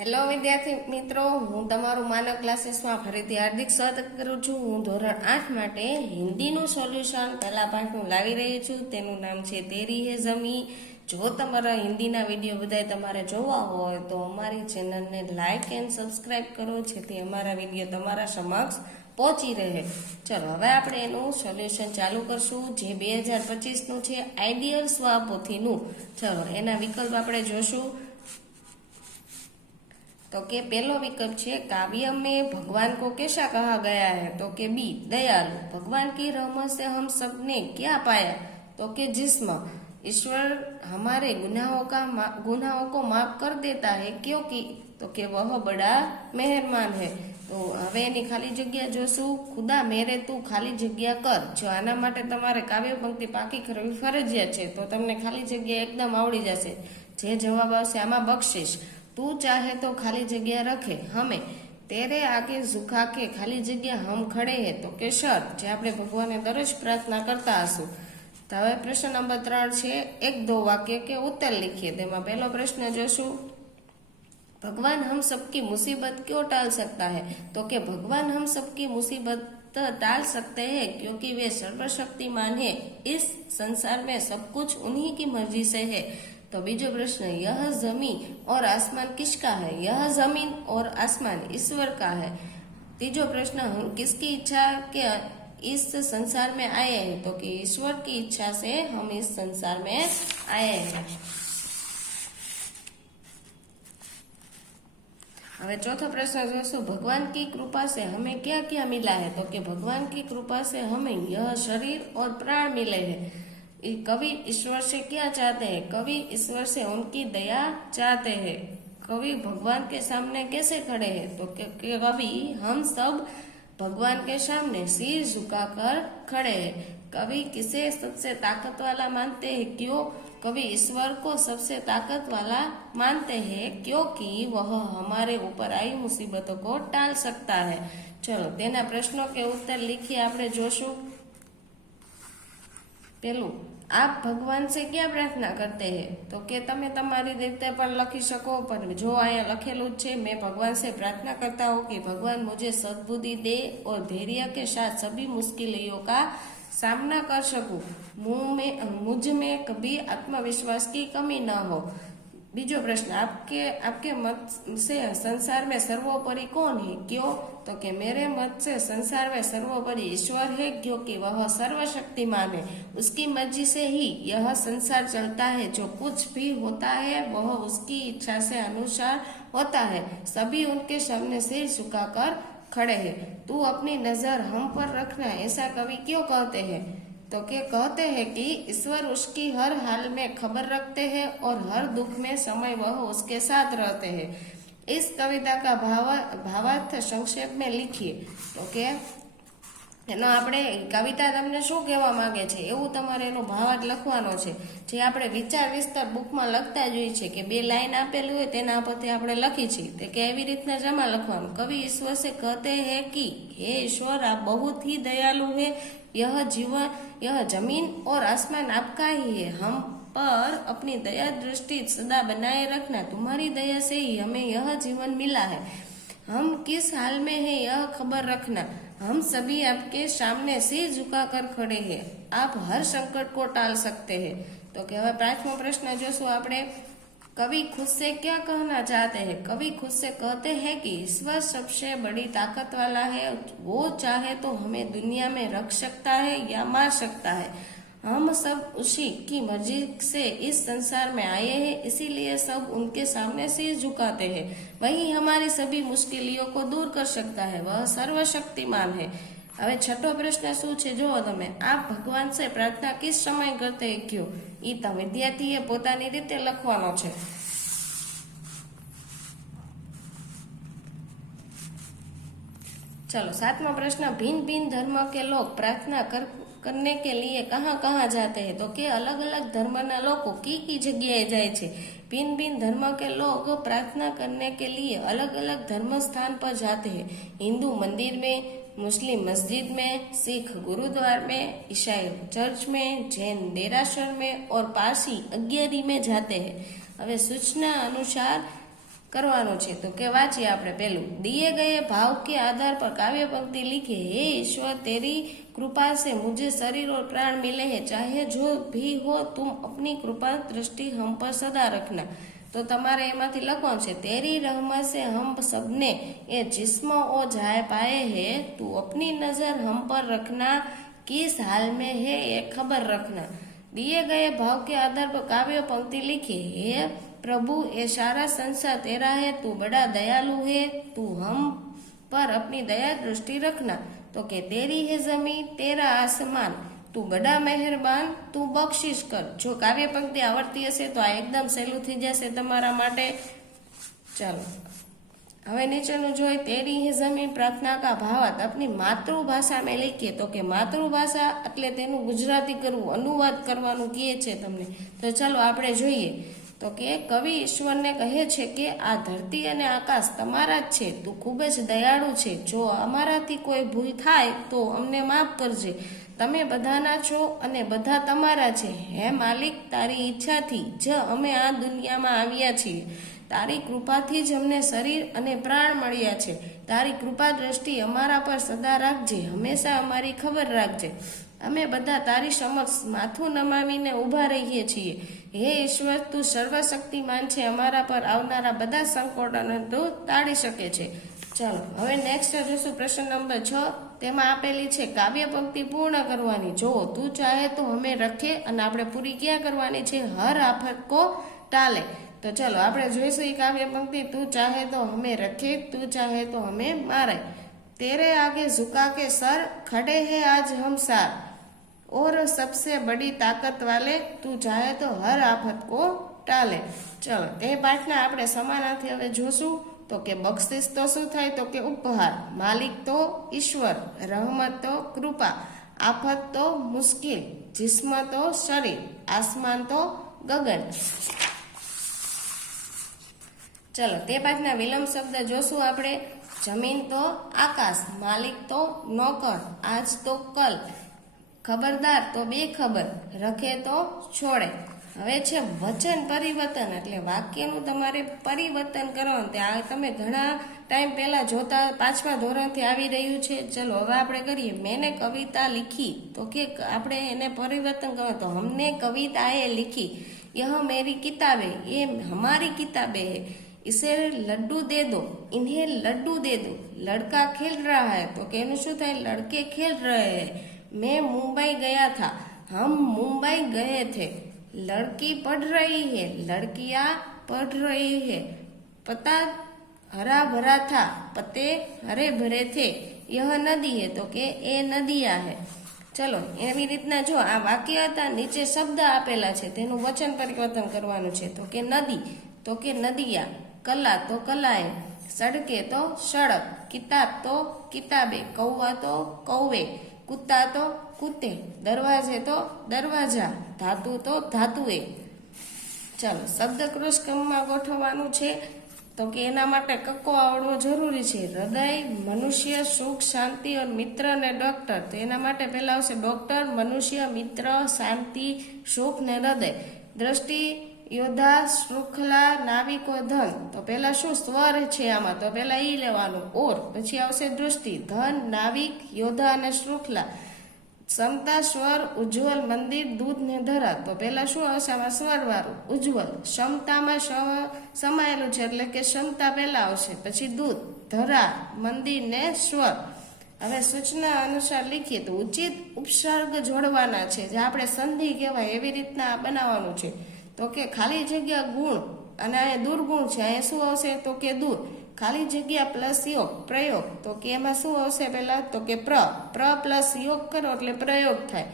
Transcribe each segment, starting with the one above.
Hello વિદ્યાર્થી મિત્રો, હું તમારું માનવ ક્લાસીસમાં ફરીથી હાર્દિક સ્વાગત કરું છું. હું ધોરણ 8 માટે હિન્દીનું સોલ્યુશન પહેલા પાઠનું લાવી રહી છું. તેનું નામ છે તેરી હે ઝમી. જો તમારા હિન્દીના વિડીયો બધા તમારે જોવા હોય તો અમારી ચેનલને લાઇક એન્ડ સબસ્ક્રાઇબ કરો, જેથી અમારા વિડીયો તમારા સમક્ષ પહોંચી રહે. ચલો હવે આપણે એનું સોલ્યુશન ચાલુ કરશું, જે 2025નું છે આઈડિયલ સ્વપોથીનું. ચલો એના વિકલ્પ આપણે જોશું. तो के पहलो विकल्प है काव्य में भगवान को कैसा कहा गया है, तो के बी दयालु। भगवान की रहमत से हम सबने क्या पाया, तो के जिस्म। ईश्वर हमारे गुनाहों को माफ कर देता है क्योंकि, तो के वह बड़ा मेहरबान है। तो હવે એની ખાલી જગ્યા જોશું. ખુદા મેરે તું ખાલી જગ્યા કર. જો આના માટે તમારે કાવ્ય પંક્તિ પાકી કરવી ફરજિયાત છે, તો તમને ખાલી જગ્યા એકદમ આવડી જશે. જે જવાબ આવશે આમાં બક્ષિસ. तू चाहे तो खाली जगह रखे हमें तेरे आगे झुका के खाली जगह हम खड़े हैं, तो के शर्त जे आपणे भगवान दररोज प्रार्थना करता हशुं. तो हवे प्रश्न नंबर 3 छे, एक दो वाक्य के उत्तर लिखिए. तेमां पहलो प्रश्न जोशुं, भगवान हम सबकी मुसीबत क्यों टाल सकता है, तो के भगवान हम सबकी मुसीबत टाल सकते हैं क्योंकि वे सर्वशक्तिमान है. इस संसार में सब कुछ उन्हीं की मर्जी से है. तो बीजो प्रश्न, यह जमीन और आसमान किसका है, यह जमीन और आसमान ईश्वर का है. तीजो प्रश्न, हम किसकी इच्छा के इस संसार में आए हैं, तो कि ईश्वर की इच्छा से हम इस संसार में आए हैं. હવે ચોથો પ્રશ્ન જોશું, भगवान की कृपा से हमें क्या क्या मिला है, तो कि भगवान की कृपा से हमें यह शरीर और प्राण मिले हैं. कवि ईश्वर से क्या चाहते हैं, कवि ईश्वर से उनकी दया चाहते हैं. कवि भगवान के सामने कैसे खड़े हैं, तो कवि हम सब भगवान के सामने सिर झुकाकर खड़े हैं. कवि किसे सबसे ताकत वाला मानते हैं, क्यों, कवि ईश्वर को सबसे ताकत वाला मानते हैं क्योंकि वह हमारे ऊपर आई मुसीबतों को टाल सकता है. चलो तेना प्रश्नों के उत्तर लिखिए, આપણે જોશું. પેલું, आप भगवान से क्या प्रार्थना करते हैं, तो के तमे तमारी રીતે પણ લખી શકો, પણ જો અહીંયા લખેલું છે, मैं भगवान से प्रार्थना करता हूँ कि भगवान मुझे सद्बुद्धि दे और धैर्य के साथ सभी मुश्किलों का सामना कर सकूं. मुझ में कभी आत्मविश्वास की कमी न हो. बीजो प्रश्न, आपके मत से संसार में सर्वोपरि कौन है, क्यों, तो कि मेरे मत से संसार में सर्वोपरि ईश्वर है क्योंकि वह सर्वशक्तिमान है. उसकी मर्जी से ही यह संसार चलता है. जो कुछ भी होता है वह उसकी इच्छा से अनुसार होता है. सभी उनके सामने सिर झुकाकर खड़े हैं. तू अपनी नजर हम पर रखना, ऐसा कवि क्यों कहते हैं, तो के कहते हैं कि ईश्वर उसकी हर हाल में खबर रखते हैं और हर दुख में समय वह उसके साथ रहते हैं. इस कविता का भावार्थ संक्षेप में लिखिए. तो के એનો આપણે કવિતા તમને શું કહેવા માંગે છે એવું તમારે એનો ભાવાર્થ લખવાનો છે, જે આપણે વિચાર વિસ્તાર બુકમાં લખતા જ હોય છે કે 2 લાઈન આપેલી હોય તેના પરથી આપણે લખી છીએ, તે કે એવી રીતના જમા લખવાનું. કવિ ईश्वर से कहते हैं कि हे ईश्वर, आप बहुत ही दयालु है. यह जमीन और आसमान आपका ही है. हम पर अपनी दया दृष्टि सदा बनाए रखना. तुम्हारी दया से ही हमें यह जीवन मिला है. हम किस हाल में है यह खबर रखना. हम सभी आपके सामने सिर झुकाकर खड़े हैं. आप हर संकट को टाल सकते हैं. तो कि હવે પાંચમો પ્રશ્ન જોશું આપણે. कवि खुद से क्या कहना चाहते हैं, कवि खुद से कहते हैं कि ईश्वर सबसे बड़ी ताकत वाला है. वो चाहे तो हमें दुनिया में रख सकता है या मार सकता है. हम सब उसी की मर्जी से इस संसार में आए हैं, इसीलिए सब उनके सामने सिर झुकाते हैं. वही हमारी सभी मुश्किलों को दूर कर सकता है. वह सर्वशक्तिमान है. હવે છઠ્ઠો પ્રશ્ન શું છે જુઓ તમે. આપ ભગવાન से प्रार्थना किस समय करते हैं, क्यों, એ તો વિદ્યાર્થીએ પોતાની રીતે લખવાનો છે. चलो सातवां प्रश्न, भिन्न भिन्न धर्म के लोग प्रार्थना करने के लिए कहाँ कहाँ जाते हैं, तो के अलग अलग धर्मना लोग की जगह जाए छे. भिन्न भिन्न धर्म के लोग प्रार्थना करने के लिए अलग अलग धर्म स्थान पर जाते हैं. हिंदू मंदिर में, मुस्लिम मस्जिद में, सिख गुरुद्वार में, ईसाई चर्च में, जैन देरासर में और पारसी अग्यारी में जाते हैं. હવે સૂચના અનુસાર કરવાનું છે. તો કે વાંચીએ આપણે પહેલું. દિए गए भाव के आधार पर काव्य पंक्ति लिखे, हे ईश्वर तेरी कृपा से मुझे शरीर और प्राण मिले हैं, चाहे जो भी हो तुम अपनी कृपा दृष्टि हम पर सदा रखना. तो તમારે એમાંથી લખવાનું છે તેરી रहमत से हम सबने ये जिस्म ओ जाए पाए हैं, तू अपनी नजर हम पर रखना, किस हाल में है ये खबर रखना. दिए गए भाव के आधार पर काव्य पंक्ति लिखी, हे प्रभु ये सारा संसार तेरा है, तू बड़ा दयालु है, तू हम पर अपनी दया दृष्टि रखना. तो के तेरी है जमीन तेरा आसमान, તું બડા મહેરબાન તું બક્ષિશ કર. જો કાવ્ય પંક્તિ આવડતી હશે તો આ એકદમ સહેલું થઈ જશે તમારા માટે. ચાલો હવે નીચેનું જોઈ. તેરી હે જમીન પ્રાર્થના કા ભાવાર્થ अपनी માતૃભાષા में लिखिए. તો કે માતૃભાષા એટલે તેનું ગુજરાતી કરવું, અનુવાદ કરવાનું કહે છે તમને. તો ચાલો આપણે જોઈએ. તો કે કવિ ઈશ્વરને કહે છે કે આ ધરતી અને આકાશ તમારા જ છે, તું ખૂબ જ દયાળુ છે, જો અમારાથી કોઈ ભૂલ થાય તો અમને માફ કરજે, તમે બધાના છો અને બધા તમારા છે. હે માલિક, તારી ઈચ્છાથી જ અમે આ દુનિયામાં આવ્યા છીએ, તારી કૃપાથી જ અમને શરીર અને પ્રાણ મળ્યા છે, તારી કૃપા દ્રષ્ટિ અમારા પર સદા રાખજે, હંમેશા અમારી ખબર રાખજે, અમે બધા તારી સમક્ષ માથું નમાવીને ઊભા રહીએ છીએ. હે ઈશ્વર, તું સર્વશક્તિમાન છે, અમારા પર આવનારા બધા સંકટોને તું ટાળી શકે છે. ચાલો હવે નેક્સ્ટ જોઈશું પ્રશ્ન નંબર 6. તેમાં આપેલી છે કાવ્ય પંક્તિ પૂર્ણ કરવાની. જો તું ચાહે તો હમે રખે, અને આપણે પૂરી ક્યાં કરવાની છે? હર આફત કો ટાલે. તો ચલો આપણે જોઈશું એ કાવ્ય પંક્તિ. તું ચાહે તો હમે રખે, તું ચાહે તો હમે મારે, तेरे आगे झुका के सर खड़े हैं आज हम सार, और सबसे बड़ी ताकत वाले तू चाहे तो हर आफत को टाले. चलो તે પાઠના આપણે સમાનાર્થી હવે જોશું. તો કે બક્ષિસ તો શું થાય? તો કે ઉપહાર, માલિક તો ઈશ્વર, રહમત તો કૃપા, આફત તો મુશ્કેલ, જિસ્મ તો શરીર, આસમાન તો ગગન. ચલો તે પાઠના વિલંબ શબ્દ જોશું આપણે. જમીન તો આકાશ, માલિક તો નોકર, આજ તો કલ, ખબરદાર તો બેખબર, રખે તો છોડે. હવે છે વચન પરિવર્તન, એટલે વાક્યનું તમારે પરિવર્તન કરવાનું. ત્યાં તમે ઘણા ટાઈમ પહેલા જોતા 5મા ધોરણથી આવી રહ્યું છે. ચલો હવે આપણે કરીએ. મેને કવિતા લીખી. તો કે આપણે એને પરિવર્તન કરવાનું. તો હમને કવિતાએ લીખી, यह मेरी किताबें, ये हमारी किताबें है, इसे लड्डू दे दो, इन्हें लड्डू दे दो, लड़का खेल रहा है. तो કે એનું શું થાય? લડકે ખેલ રહે હૈ. मैं मुंबई गया था, हम मुंबई गए थे, लड़की पढ़ रही है, लड़कियां पढ़ रही है, पता हरा भरा था, पत्ते हरे भरे थे, यह नदी है. તો કે એ નદિયા હે. ચલો એવી રીતના જો આ વાક્ય હતા, નીચે શબ્દ આપેલા છે, તેનું વચન પરિવર્તન કરવાનું છે. તો કે નદી, તો કે નદિયા, કલા તો કલાએ, સડકે તો સડક, કિતાબ તો કિતાબે, કૌવા તો કૌવે, કુત્તા તો કુત્તે, દરવાજે તો દરવાજા, ધાતુ તો ધાતુએ. ચાલો શબ્દ ક્રોશક્રમમાં ગોઠવવાનું છે. તો કે એના માટે કક્કો આવડવો જરૂરી છે. હૃદય, મનુષ્ય, સુખ, શાંતિ અને મિત્ર અને ડોક્ટર. તો એના માટે પહેલા આવશે ડોક્ટર, મનુષ્ય, મિત્ર, શાંતિ, સુખ ને હૃદય. દ્રષ્ટિ, યોદ્ધા, શૃંખલા, નાવિકો, ધન. તો પહેલા શું સ્વર છે આમાં? તો પહેલા ઈ લેવાનું ઓર, પછી આવશે દૃષ્ટિ, ધન, નાવિક, યોદ્ધા અને શૃંખલા. ક્ષમતા, સ્વર, ઉજ્જવલ, મંદિર, દૂધ ને ધરા. તો પહેલા શું આવશે આમાં? સ્વર વાળું ઉજ્જવલ. ક્ષમતામાં સમાયેલું છે એટલે કે ક્ષમતા પહેલા આવશે, પછી દૂધ, ધરા, મંદિર ને સ્વર. હવે સૂચના અનુસાર લીખીએ તો ઉચિત ઉપસર્ગ જોડવાના છે, જે આપણે સંધિ કહેવાય એવી રીતના બનાવવાનું છે. તો કે ખાલી જગ્યા ગુણ, અને અહીંયા દુર્ગુણ છે, અહીંયા શું આવશે? તો કે દૂર. ખાલી જગ્યા પ્લસ યોગ, પ્રયોગ. તો કે એમાં શું આવશે પહેલા? તો કે પ્ર પ્લસ યોગ કરો એટલે પ્રયોગ થાય.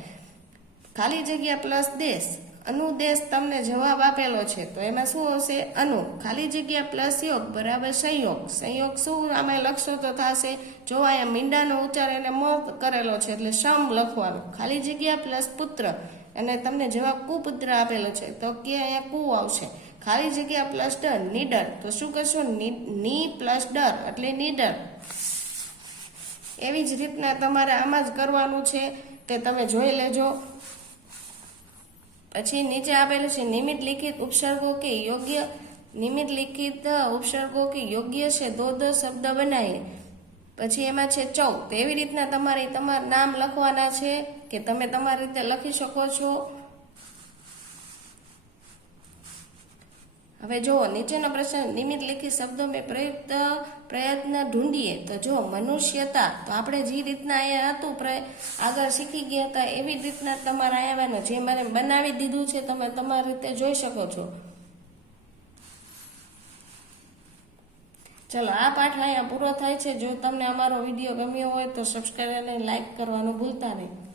ખાલી જગ્યા પ્લસ દેશ, અનુદેશ તમને જવાબ આપેલો છે, તો એમાં શું આવશે? અનુ. ખાલી જગ્યા પ્લસ યોગ બરાબર સંયોગ. સંયોગ શું આમાં લખશો તો થશે? જો અહીંયા મીંડાનો ઉચ્ચાર એને મ કરેલો છે એટલે સમ લખવાનો. ખાલી જગ્યા પ્લસ પુત્ર, અને તમને જવાબ કુપુત્ર આપેલો છે, તો કે અહીંયા કુ આવશે. ખાલી જગ્યા પ્લસ ડર, નીડર. તો શું કરશો? ની પ્લસ ડર એટલે નીડર. એવી જ રીતના તમારે આમાં જ કરવાનું છે, તે તમે જોઈ લેજો. પછી નીચે આપેલું છે નિયમિત લિખિત ઉપસર્ગો કે યોગ્ય નિમિત્ત લિખિત ઉપસર્ગો કે યોગ્ય છે દો શબ્દ બનાવીએ પછી એમાં છે ચૌ તો એવી રીતના તમારે તમારા નામ લખવાના છે કે તમે તમારી રીતે લખી શકો છો। હવે જુઓ નીચેનો પ્રશ્ન નિમિત્ત લિખિત શબ્દો મેં પ્રયત્ન ઢૂંઢીએ તો જો મનુષ્યતા તો આપણે જે રીતના અહીંયા હતું આગળ શીખી ગયા હતા એવી જ રીતના તમારે આવવાનું જે મને બનાવી દીધું છે તમે તમારી રીતે જોઈ શકો છો। ચલો આ પાઠ અહીંયા પૂરો થાય છે। જો તમને અમારો વિડીયો ગમ્યો હોય તો સબસ્ક્રાઈબ અને લાઈક કરવાનું ભૂલતા નહીં।